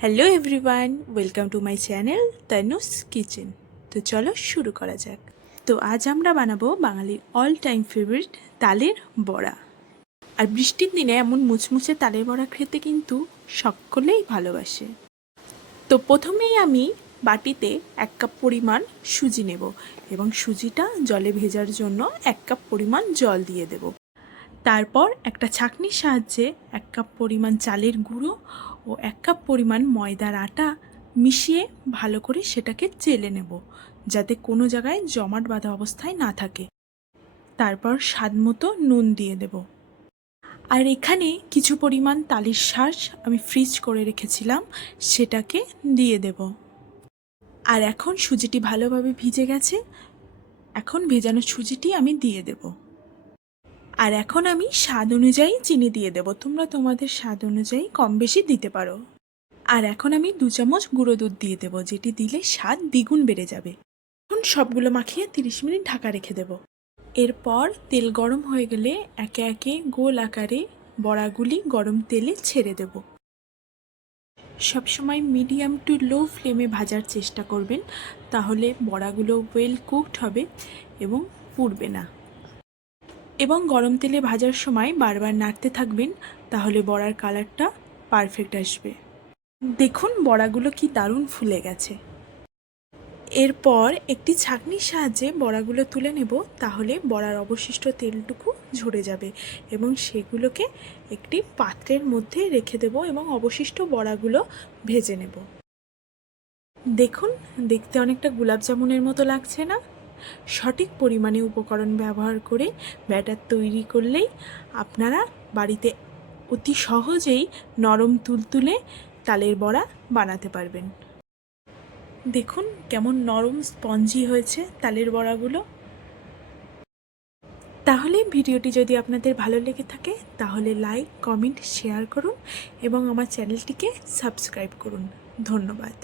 Hello everyone, welcome to my channel Tanu's kitchen. তো চলো শুরু করা যাক। তো আজ আমরা বানাবো বাঙালির অল টাইম ফেভারিট তালের বড়া। আর বৃষ্টির দিনে এমন মুচমুচে তালের বড়া খেতে কিন্তু সকলেই ভালোবাসে। তো প্রথমেই আমি বাটিতে 1 কাপ পরিমাণ সুজি নেব এবং সুজিটা জলে ভেজার জন্য 1 কাপ পরিমাণ জল দিয়ে দেব। তারপর একটা ছাঁকনির সাহায্যে 1 কাপ পরিমাণ চালের গুঁড়ো ও 1 কাপ পরিমাণ ময়দার আটা মিশিয়ে ভালো করে সেটাকে চেলে নেব, যাতে কোনো জায়গায় জমাট বাঁধা অবস্থায় না থাকে। তারপর স্বাদমতো নুন দিয়ে দেব। আর এখানে কিছু পরিমাণ তালের শাঁস আমি ফ্রিজ করে রেখেছিলাম, সেটাকে দিয়ে দেব। আর এখন সুজিটি ভালোভাবে ভিজে গেছে, এখন ভেজানো সুজিটি আমি দিয়ে দেব। আর এখন আমি স্বাদ অনুযায়ী চিনি দিয়ে দেব, তোমরা তোমাদের স্বাদ অনুযায়ী কম বেশি দিতে পারো। আর এখন আমি 2 চামচ গুঁড়ো দুধ দিয়ে দেব, যেটি দিলে স্বাদ দ্বিগুণ বেড়ে যাবে। এখন সবগুলো মাখিয়ে 30 মিনিট ঢাকা রেখে দেব। এরপর তেল গরম হয়ে গেলে একে একে গোল আকারে বড়াগুলি গরম তেলে ছেড়ে দেব। সবসময় মিডিয়াম টু লো ফ্লেমে ভাজার চেষ্টা করবেন, তাহলে বড়াগুলো ওয়েল কুকড হবে এবং পুড়বে না। এবং গরম তেলে ভাজার সময় বারবার নাড়তে থাকবেন, তাহলে বড়ার কালারটা পারফেক্ট আসবে। দেখুন বড়াগুলো কি দারুণ ফুলে গেছে। এরপর একটি ছাঁকনির সাহায্যে বড়াগুলো তুলে নেব, তাহলে বড়ার অবশিষ্ট তেলটুকু ঝরে যাবে এবং সেগুলোকে একটি পাত্রের মধ্যে রেখে দেব এবং অবশিষ্ট বড়াগুলো ভেজে নেব। দেখুন দেখতে অনেকটা গোলাপ জামুনের মতো লাগছে না? সঠিক পরিমাণে উপকরণ ব্যবহার করে ব্যাটার তৈরি করলেই আপনারা বাড়িতে অতি সহজেই নরম তুলতুলে তালের বড়া বানাতে পারবেন। দেখুন কেমন নরম স্পঞ্জি হয়েছে তালের বড়াগুলো। তাহলে ভিডিওটি যদি আপনাদের ভালো লেগে থাকে তাহলে লাইক, কমেন্ট, শেয়ার করুন এবং আমার চ্যানেলটিকে সাবস্ক্রাইব করুন। ধন্যবাদ।